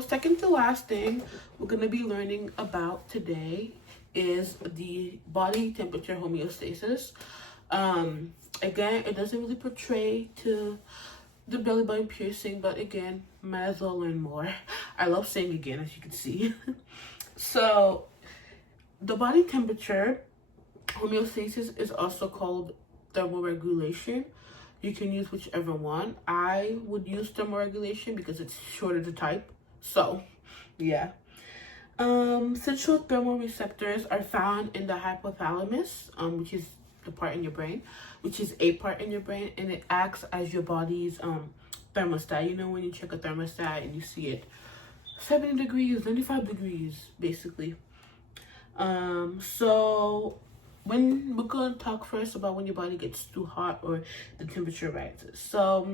Second to last thing we're going to be learning about today is the body temperature homeostasis. Again, it doesn't really portray to the belly button piercing, but again, might as well learn more. I love saying again, as you can see. So the body temperature homeostasis is also called thermoregulation. You can use whichever one. I would use thermoregulation because it's shorter to type. So, yeah. Central thermoreceptors are found in the hypothalamus, which is the part in your brain, which is a part in your brain, and it acts as your body's thermostat. You know, when you check a thermostat and you see it 70 degrees, 95 degrees, basically. So when we're going to talk first about when your body gets too hot or the temperature rises. So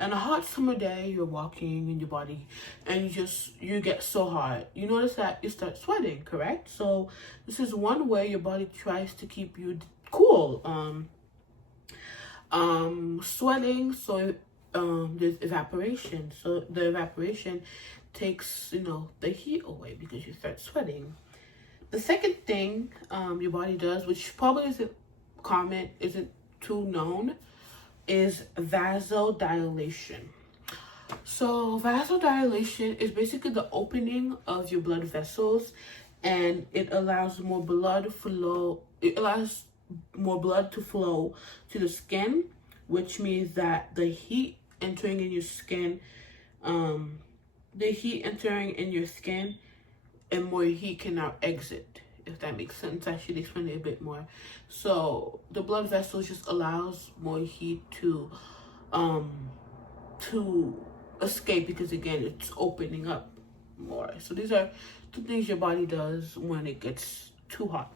on a hot summer day, you're walking in your body and you get so hot. You notice that you start sweating, correct? So this is one way your body tries to keep you cool. Sweating, so there's evaporation. So the evaporation takes, the heat away because you start sweating. The second thing your body does, which probably isn't common, isn't too known, is vasodilation. So vasodilation is basically the opening of your blood vessels, and it allows more blood flow. It allows more blood to flow to the skin, which means that the heat entering in your skin, and more heat can now exit, if that makes sense. I should explain it a bit more. So the blood vessels just allows more heat to escape, because again, it's opening up more. So these are two things your body does when it gets too hot.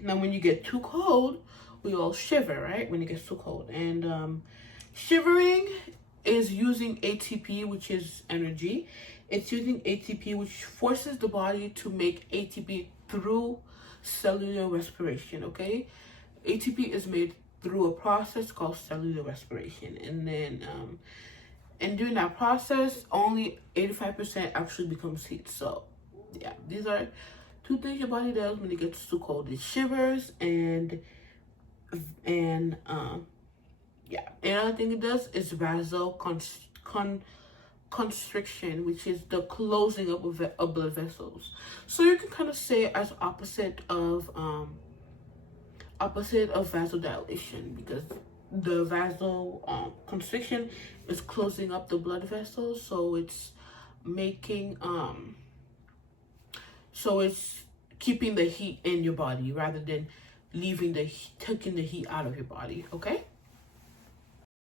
Now when you get too cold, we all shiver, right? When it gets too cold. And shivering is using ATP, which is energy. It's using ATP, which forces the body to make ATP through cellular respiration, okay? ATP is made through a process called cellular respiration. And then, and during that process, only 85% actually becomes heat. So, yeah, these are two things your body does when it gets too cold. It shivers and yeah. Another thing it does is vasoconstriction, which is the closing up of blood vessels. So you can kind of say as opposite of vasodilation, because the vasoconstriction is closing up the blood vessels, so it's making so it's keeping the heat in your body rather than taking the heat out of your body. Okay.